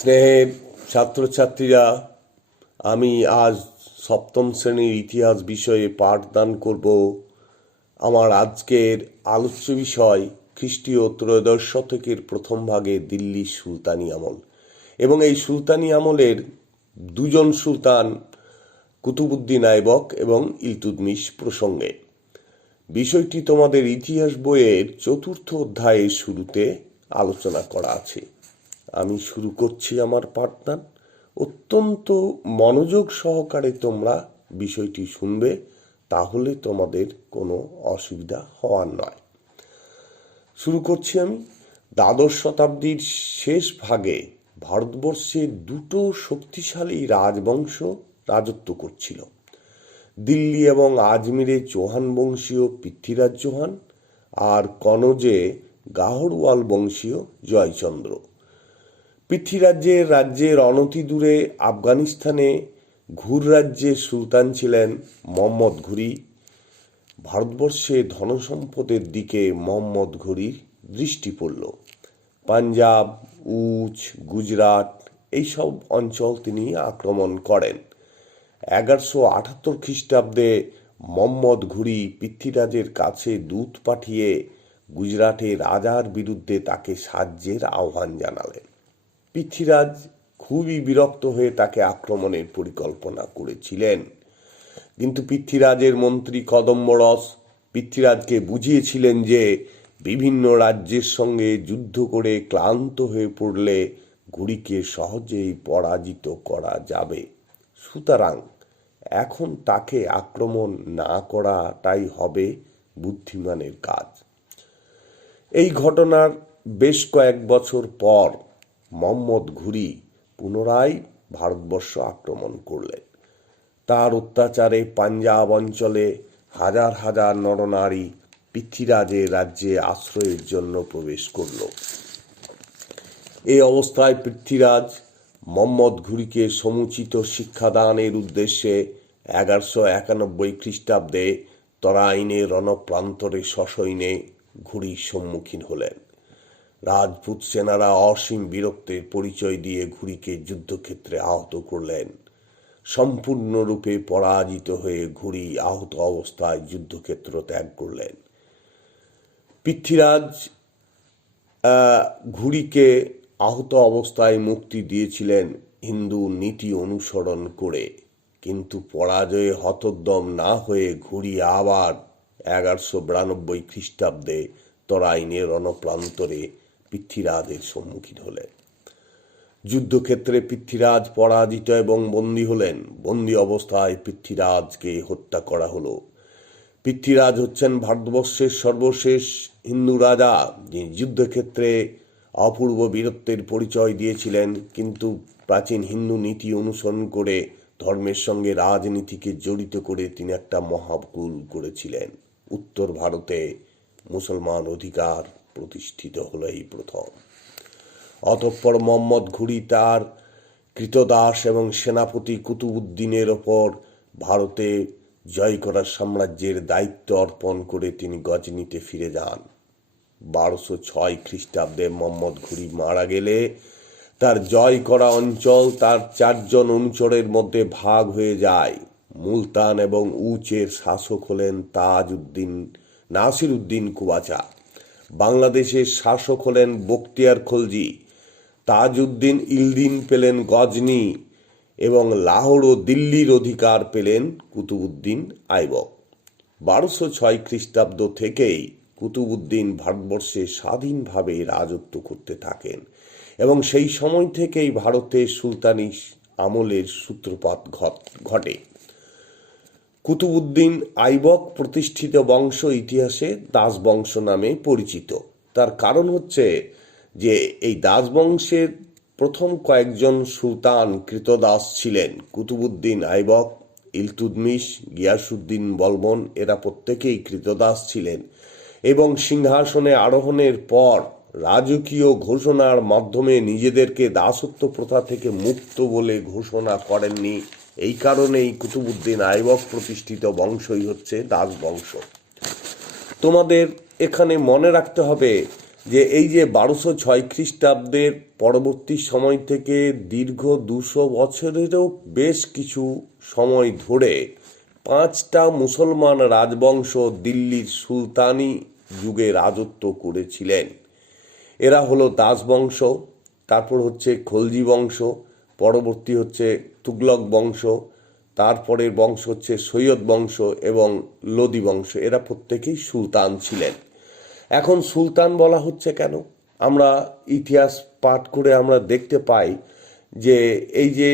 স্নেহের ছাত্রছাত্রীরা, আমি আজ সপ্তম শ্রেণীর ইতিহাস বিষয়ে পাঠদান করব। আমার আজকের আলোচ্য বিষয় খ্রিস্টীয় ত্রয়োদশ শতকের প্রথম ভাগে দিল্লি সুলতানি আমল এবং এই সুলতানি আমলের দুজন সুলতান কুতুবউদ্দিন আইবক এবং ইলতুৎমিশ প্রসঙ্গে। বিষয়টি তোমাদের ইতিহাস বইয়ের চতুর্থ অধ্যায়ের শুরুতে আলোচনা করা আছে। আমি শুরু করছি আমার পাঠদান। অত্যন্ত মনোযোগ সহকারে তোমরা বিষয়টি শুনবে, তাহলে তোমাদের কোনো অসুবিধা হওয়ার নয়। শুরু করছি আমি। দ্বাদশ শতাব্দীর শেষ ভাগে ভারতবর্ষে দুটো শক্তিশালী রাজবংশ রাজত্ব করছিল। দিল্লি এবং আজমিরে চৌহান বংশীয় পৃথ্বীরাজ চৌহান আর কনৌজে গাহরওয়াল বংশীয় জয়চন্দ্র। পৃথ্বীরাজ্যের রাজ্যের অনতি দূরে আফগানিস্তানে ঘুর রাজ্যের সুলতান ছিলেন মোহাম্মদ ঘুরি। ভারতবর্ষে ধনসম্পদের দিকে মোহাম্মদ ঘুরির দৃষ্টি পড়ল। পাঞ্জাব, উচ, গুজরাট এইসব অঞ্চল তিনি আক্রমণ করেন। 1178 খ্রিস্টাব্দে মোহাম্মদ ঘুরি পৃথ্বীরাজের কাছে দূত পাঠিয়ে গুজরাটের রাজার বিরুদ্ধে তাকে সাহায্যের আহ্বান জানালেন। পৃথ্বীরাজ খুবই বিরক্ত হয়ে তাকে আক্রমণের পরিকল্পনা করেছিলেন, কিন্তু পৃথ্বীরাজের মন্ত্রী কদম্বরস পৃথ্বীরাজকে বুঝিয়েছিলেন যে বিভিন্ন রাজ্যের সঙ্গে যুদ্ধ করে ক্লান্ত হয়ে পড়লে ঘুরিকে সহজেই পরাজিত করা যাবে। সুতরাং এখন তাকে আক্রমণ না করাটাই হবে বুদ্ধিমানের কাজ। এই ঘটনার বেশ কয়েক বছর পর মোহাম্মদ ঘুরি পুনরায় ভারতবর্ষ আক্রমণ করলেন। তার অত্যাচারে পাঞ্জাব অঞ্চলে হাজার হাজার নরনারী পৃথ্বীরাজের রাজ্যে আশ্রয়ের জন্য প্রবেশ করল। এই অবস্থায় পৃথ্বীরাজ মোহাম্মদ ঘুরিকে সমুচিত শিক্ষাদানের উদ্দেশ্যে 1191 খ্রিস্টাব্দে তরাইনের রণপ্রান্তরে সসৈন্যে ঘুরির সম্মুখীন হলেন। রাজপুত সেনারা অসীম বীরত্বের পরিচয় দিয়ে ঘুরিকে যুদ্ধক্ষেত্রে আহত করলেন। সম্পূর্ণরূপে পরাজিত হয়ে ঘুরি আহত অবস্থায় যুদ্ধক্ষেত্র ত্যাগ করলেন। পৃথ্বীরাজ ঘুরিকে আহত অবস্থায় মুক্তি দিয়েছিলেন হিন্দু নীতি অনুসরণ করে, কিন্তু পরাজয়ে হতোদ্যম না হয়ে ঘুরি আবার 1192 খ্রিস্টাব্দে তরাইনের রণপ্রান্তরে পৃথ্বীরাজের সম্মুখীন হলেন। যুদ্ধক্ষেত্রে পৃথ্বীরাজ পরাজিত এবং বন্দী হলেন। বন্দী অবস্থায় পৃথ্বীরাজকে হত্যা করা হলো। পৃথ্বীরাজ হচ্ছেন ভারতবর্ষের সর্বশেষ হিন্দু রাজা, যিনি যুদ্ধক্ষেত্রে অপূর্ব বীরত্বের পরিচয় দিয়েছিলেন, কিন্তু প্রাচীন হিন্দু নীতি অনুসরণ করে ধর্মের সঙ্গে রাজনীতিকে জড়িত করে তিনি একটা মহাভুল করেছিলেন। উত্তর ভারতে মুসলমান অধিকার প্রতিষ্ঠিত হলো এই প্রথম। অতঃপর মোহাম্মদ ঘুরি তার কৃতদাস এবং সেনাপতি কুতুবউদ্দিনের ওপর ভারতে জয় করার সাম্রাজ্যের দায়িত্ব অর্পণ করে তিনি গজনিতে ফিরে যান। 1206 খ্রিস্টাব্দে মোহাম্মদ ঘুরি মারা গেলে তার জয় করা অঞ্চল তার 4 জন অনুচরের মধ্যে ভাগ হয়ে যায়। মুলতান এবং উচের শাসক হলেন নাসির উদ্দিন কুবাচা। বাংলাদেশের শাসক হলেন বখতিয়ার খলজি। তাজউদ্দিন ইলদিন পেলেন গজনি এবং লাহোর ও দিল্লির অধিকার পেলেন কুতুবউদ্দিন আইবক। 1206 খ্রিস্টাব্দ থেকেই কুতুবউদ্দিন ভারতবর্ষে স্বাধীনভাবে রাজত্ব করতে থাকেন এবং সেই সময় থেকেই ভারতের সুলতানি আমলের সূত্রপাত ঘটে। কুতুবউদ্দিন আইবক প্রতিষ্ঠিত বংশ ইতিহাসে দাস বংশ নামে পরিচিত। তার কারণ হচ্ছে যে এই দাস বংশের প্রথম কয়েকজন সুলতান কৃতদাস ছিলেন। কুতুবউদ্দিন আইবক, ইলতুৎমিশ, গিয়াসউদ্দিন বলবন এরা প্রত্যেকেই কৃতদাস ছিলেন এবং সিংহাসনে আরোহণের পর রাজকীয় ঘোষণার মাধ্যমে নিজেদেরকে দাসত্ব প্রথা থেকে মুক্ত বলে ঘোষণা করেননি। এই কারণেই কুতুবউদ্দিন আইবক প্রতিষ্ঠিত বংশই হচ্ছে দাস বংশ। তোমাদের এখানে মনে রাখতে হবে যে এই যে 1206 খ্রিস্টাব্দের পরবর্তী সময় থেকে দীর্ঘ 200 বছরেরও বেশ কিছু সময় ধরে 5টা মুসলমান রাজবংশ দিল্লির সুলতানি যুগে রাজত্ব করেছিলেন। এরা হলো দাস বংশ, তারপর হচ্ছে খলজি বংশ, পরবর্তী হচ্ছে তুগলক বংশ, তারপরের বংশ হচ্ছে সৈয়দ বংশ এবং লোদি বংশ। এরা প্রত্যেকেই সুলতান ছিলেন। এখন সুলতান বলা হচ্ছে কেন? আমরা ইতিহাস পাঠ করে আমরা দেখতে পাই যে এই যে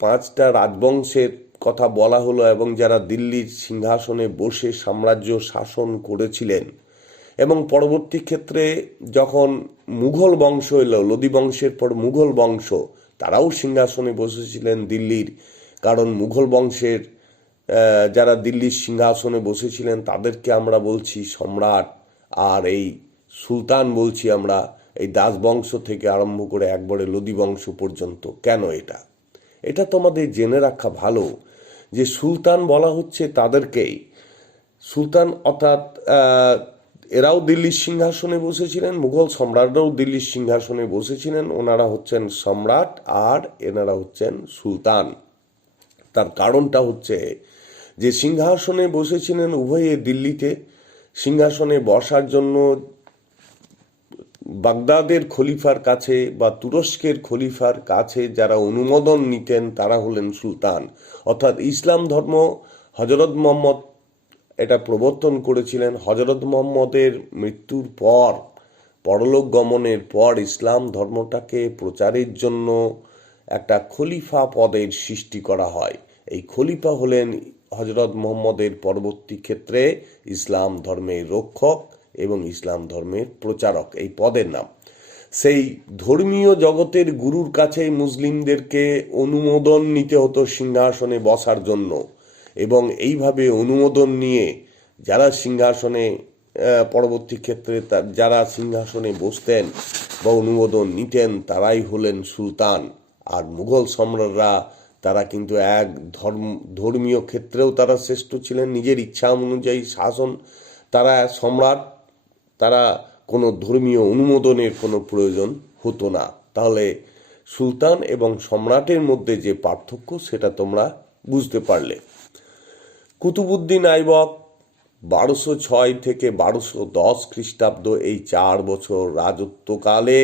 5টা রাজবংশের কথা বলা হলো এবং যারা দিল্লির সিংহাসনে বসে সাম্রাজ্য শাসন করেছিলেন, এবং পরবর্তী ক্ষেত্রে যখন মুঘল বংশ এলো, লোদি বংশের পর মুঘল বংশ, তারাও সিংহাসনে বসেছিলেন দিল্লির। কারণ মুঘল বংশের যারা দিল্লির সিংহাসনে বসেছিলেন তাদেরকে আমরা বলছি সম্রাট, আর এই সুলতান বলছি আমরা এই দাস বংশ থেকে আরম্ভ করে একবারে লোদি বংশ পর্যন্ত। কেন এটা তোমাদের জেনে রাখা ভালো যে সুলতান বলা হচ্ছে তাদেরকেই। সুলতান অর্থাৎ এরাও দিল্লির সিংহাসনে বসেছিলেন, মুঘল সম্রাটরাও দিল্লির সিংহাসনে বসেছিলেন। ওনারা হচ্ছেন সম্রাট আর এনারা হচ্ছেন সুলতান। তার কারণটা হচ্ছে যে সিংহাসনে বসেছিলেন উভয়ে দিল্লিতে। সিংহাসনে বসার জন্য বাগদাদের খলিফার কাছে বা তুরস্কের খলিফার কাছে যারা অনুমোদন নিতেন তারা হলেন সুলতান। অর্থাৎ ইসলাম ধর্ম হজরত মুহাম্মদ এটা প্রবর্তন করেছিলেন। হজরত মুহাম্মদের মৃত্যুর পর, পরলোক গমনের পর ইসলাম ধর্মটাকে প্রচারের জন্য একটা খলিফা পদের সৃষ্টি করা হয়। এই খলিফা হলেন হজরত মুহাম্মদের পরবর্তী ক্ষেত্রে ইসলাম ধর্মের রক্ষক এবং ইসলাম ধর্মের প্রচারক, এই পদের নাম। সেই ধর্মীয় জগতের গুরুর কাছে মুসলিমদেরকে অনুমোদন নিতে হতো সিংহাসনে বসার জন্য, এবং এইভাবে অনুমোদন নিয়ে যারা সিংহাসনে পরবর্তী ক্ষেত্রে যারা সিংহাসনে বসতেন বা অনুমোদন নিতেন তারাই হলেন সুলতান। আর মুঘল সম্রাটরা তারা কিন্তু এক ধর্মীয় ক্ষেত্রেও তারা শ্রেষ্ঠ ছিলেন, নিজের ইচ্ছা অনুযায়ী শাসন তারা সম্রাট, তারা কোনো ধর্মীয় অনুমোদনের কোনো প্রয়োজন হতো না। তাহলে সুলতান এবং সম্রাটের মধ্যে যে পার্থক্য সেটা তোমরা বুঝতে পারলে। কুতুবউদ্দিন আইবক 1206 থেকে 1210 খ্রিস্টাব্দ এই 4 বছর রাজত্বকালে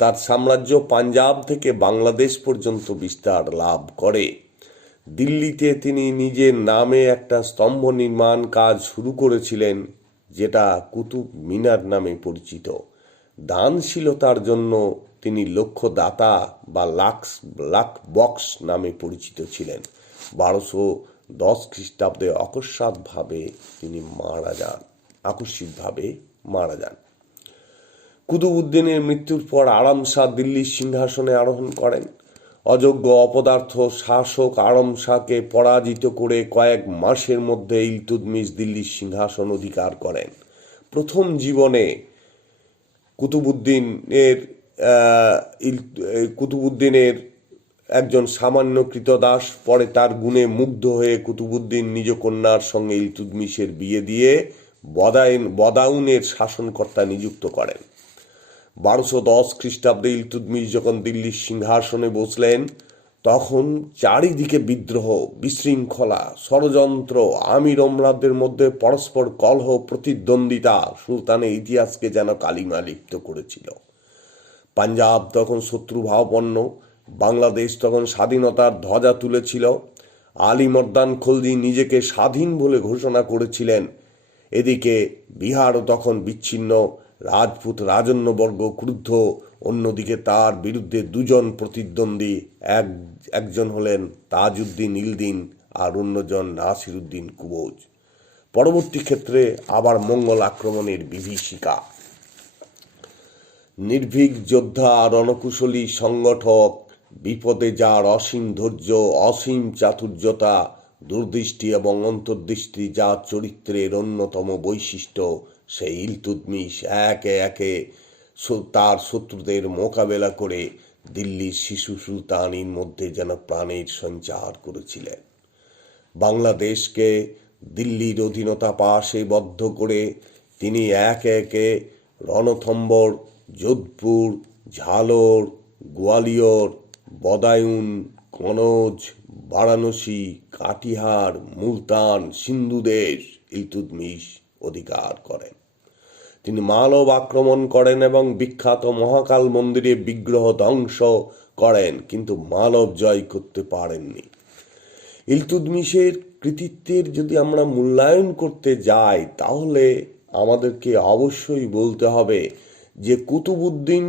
তার সাম্রাজ্য পাঞ্জাব থেকে বাংলাদেশ পর্যন্ত বিস্তার লাভ করে। দিল্লিতে তিনি নিজের নামে একটা স্তম্ভ নির্মাণ কাজ শুরু করেছিলেন, যেটা কুতুব মিনার নামে পরিচিত। দানশীলতার জন্য তিনি লক্ষ্যদাতা বা লাখ বক্স নামে পরিচিত ছিলেন। 1210 খ্রিস্টাব্দে তিনি আকস্মিকভাবে মারা যান। কুতুবউদ্দিনের মৃত্যুর পর আরাম শাহ দিল্লির সিংহাসনে আরোহণ করেন। অযোগ্য অপদার্থ শাসক আরাম শাহকে পরাজিত করে কয়েক মাসের মধ্যে ইলতুৎমিশ দিল্লির সিংহাসন অধিকার করেন। প্রথম জীবনে কুতুবউদ্দিনের একজন সামান্য কৃতদাস, পরে তার গুণে মুগ্ধ হয়ে কুতুবউদ্দিন নিজ কন্যার সঙ্গে ইলতুৎমিশের বিয়ে দিয়ে বদাউনের শাসনকর্তা নিযুক্ত করেন। 1210 খ্রিস্টাব্দে ইলতুৎমিশ যখন দিল্লির সিংহাসনে বসলেন তখন চারিদিকে বিদ্রোহ, বিশৃঙ্খলা, ষড়যন্ত্র, আমির ওমরাদের মধ্যে পরস্পর কলহ, প্রতিদ্বন্দ্বিতা সুলতানের ইতিহাসকে যেন কালিমা লিপ্ত করেছিল। পাঞ্জাব তখন শত্রুভাবাপন্ন, বাংলাদেশ তখন স্বাধীনতার ধ্বজা তুলেছিল। আলী মর্দান খলজি নিজেকে স্বাধীন বলে ঘোষণা করেছিলেন। এদিকে বিহারও তখন বিচ্ছিন্ন, রাজপুত রাজন্যবর্গ ক্রুদ্ধ। অন্যদিকে তার বিরুদ্ধে দুজন প্রতিদ্বন্দ্বী, একজন হলেন তাজউদ্দিন ইলদিন আর অন্যজন নাসিরউদ্দিন কুবোজ। পরবর্তী ক্ষেত্রে আবার মঙ্গল আক্রমণের বিভীষিকা। নির্ভীক যোদ্ধা, রণকুশলী সংগঠক, বিপদে যার অসীম ধৈর্য, অসীম চাতুর্যতা, দূরদৃষ্টি এবং অন্তর্দৃষ্টি যা চরিত্রের অন্যতম বৈশিষ্ট্য, সেই ইলতুৎমিশ একে একে তার শত্রুদের মোকাবেলা করে দিল্লির শিশু সুলতানির মধ্যে যেন প্রাণের সঞ্চার করেছিলেন। বাংলাদেশকে দিল্লির অধীনতা পাশে বদ্ধ করে তিনি একে একে রণথম্বর যোধপুর, ঝালর, গোয়ালিয়র, বদায়ুন, কনৌজ, বারাণসী, কাটিহার, মুলতান, সিন্ধুদেশ ইলতুৎমিশ অধিকার করেন। তিনি মালব আক্রমণ করেন এবং বিখ্যাত মহাকাল মন্দিরে বিগ্রহ ধ্বংস করেন, কিন্তু মালব জয় করতে পারেননি। ইলতুৎমিশের কৃতিত্বের যদি আমরা মূল্যায়ন করতে যাই, তাহলে আমাদেরকে অবশ্যই বলতে হবে যে কুতুবউদ্দিন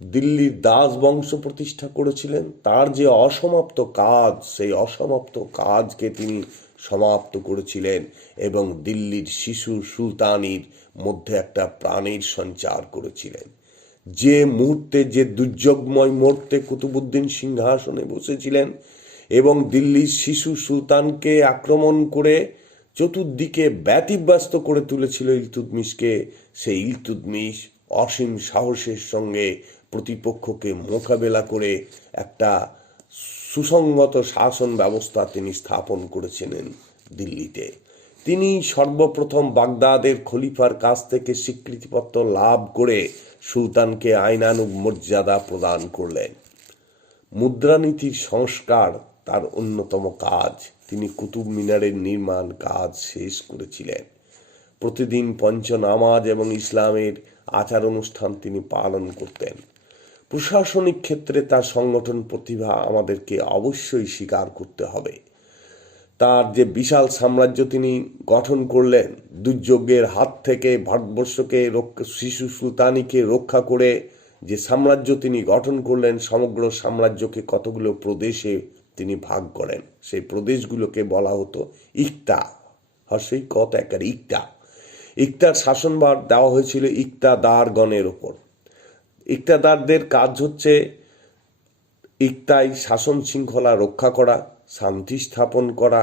দিল্লির দাস বংশ প্রতিষ্ঠা করেছিলেন। তার যে অসমাপ্ত কাজ, সেই অসমাপ্ত কাজকে তিনি সমাপ্ত করেছিলেন এবং দিল্লির শিশু সুলতানির মধ্যে একটা প্রাণের সঞ্চার করেছিলেন। যে মুহূর্তে, যে দুর্যোগময় মুহূর্তে কুতুবউদ্দিন সিংহাসনে বসেছিলেন এবং দিল্লির শিশু সুলতানকে আক্রমণ করে চতুর্দিকে ব্যতিব্যস্ত করে তুলেছিল ইলতুৎমিশকে, সেই ইলতুৎমিশ অসীম সাহসের সঙ্গে প্রতিপক্ষকে মোকাবেলা করে একটা সুসংগত শাসন ব্যবস্থা তিনি স্থাপন করেছিলেন দিল্লিতে। তিনি সর্বপ্রথম বাগদাদের খলিফার কাছ থেকে স্বীকৃতিপত্র লাভ করে সুলতানকে আইনানুগ মর্যাদা প্রদান করলেন। মুদ্রানীতির সংস্কার তার অন্যতম কাজ। তিনি কুতুব মিনারের নির্মাণ কাজ শেষ করেছিলেন। প্রতিদিন পঞ্চনামাজ এবং ইসলামের আচার অনুষ্ঠান তিনি পালন করতেন। প্রশাসনিক ক্ষেত্রে তার সংগঠন প্রতিভা আমাদেরকে অবশ্যই স্বীকার করতে হবে। তার যে বিশাল সাম্রাজ্য তিনি গঠন করলেন, দুর্যোগের হাত থেকে ভারতবর্ষকে শিশু সুলতানিকে রক্ষা করে যে সাম্রাজ্য তিনি গঠন করলেন, সমগ্র সাম্রাজ্যকে কতগুলো প্রদেশে তিনি ভাগ করেন। সেই প্রদেশগুলোকে বলা হতো ইকতা, হর্ষই কত একার ইকতা। ইকতার শাসনভার দেওয়া হয়েছিল ইকতাদারগণের ওপর। ইকতাদারদের কাজ হচ্ছে ইকতায় শাসন শৃঙ্খলা রক্ষা করা, শান্তি স্থাপন করা,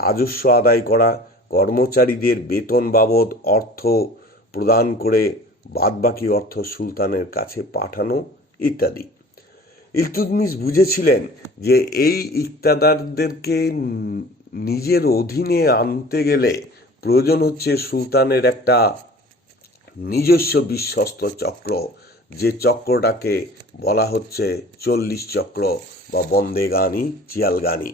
রাজস্ব আদায় করা, কর্মচারীদের বেতন বাবদ অর্থ প্রদান করে বাদবাকি অর্থ সুলতানের কাছে পাঠানো ইত্যাদি। ইলতুৎমিশ বুঝেছিলেন যে এই ইকতাদারদেরকে নিজের অধীনে আনতে গেলে প্রয়োজন হচ্ছে সুলতানের একটা নিজস্ব বিশ্বস্ত চক্র, যে চক্রটাকে বলা হচ্ছে 40 চক্র বা বন্দেগানি চিয়ালগানি।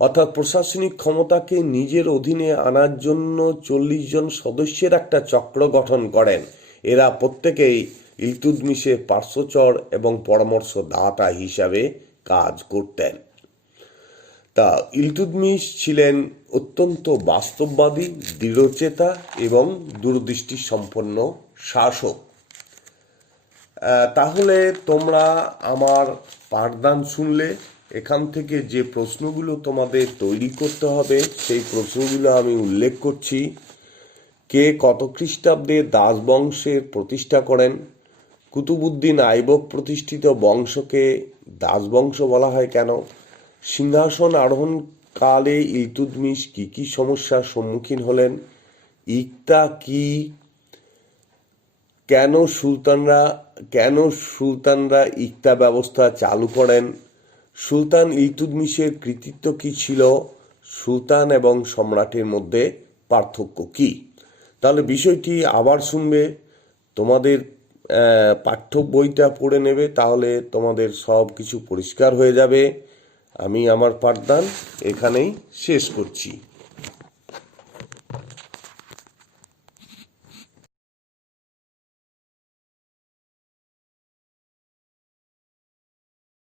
অর্থাৎ প্রশাসনিক ক্ষমতাকে নিজের অধীনে আনার জন্য 40 জন সদস্যের একটা চক্র গঠন করেন। এরা প্রত্যেকেই ইলতুৎমিশের পার্শ্বচর এবং পরামর্শদাতা হিসাবে কাজ করতেন। তা ইলতুৎমিশ ছিলেন অত্যন্ত বাস্তববাদী, দৃঢ়চেতা এবং দূরদৃষ্টি সম্পন্ন শাসক। তাহলে তোমরা আমার পাঠদান শুনলে, এখান থেকে যে প্রশ্নগুলো তোমাদের তৈরি করতে হবে সেই প্রশ্নগুলো আমি উল্লেখ করছি। কে কত খ্রিস্টাব্দে দাস বংশের প্রতিষ্ঠা করেন? কুতুবউদ্দিন আইবক প্রতিষ্ঠিত বংশকে দাস বংশ বলা হয় কেন? সিংহাসন আরোহণকালে ইলতুৎমিশ কি কি সমস্যার সম্মুখীন হলেন? ইকতা কি? কেন সুলতানরা ইকতা ব্যবস্থা চালু করেন? সুলতান ইলতুৎমিশের কৃতিত্ব কি ছিল? সুলতান এবং সম্রাটের মধ্যে পার্থক্য কি? তাহলে বিষয়টি আবার শুনবে, তোমাদের পাঠ্য বইটা পড়ে নেবে, তাহলে তোমাদের সব কিছু পরিষ্কার হয়ে যাবে। আমি আমার পাঠদান এখানেই শেষ করছি।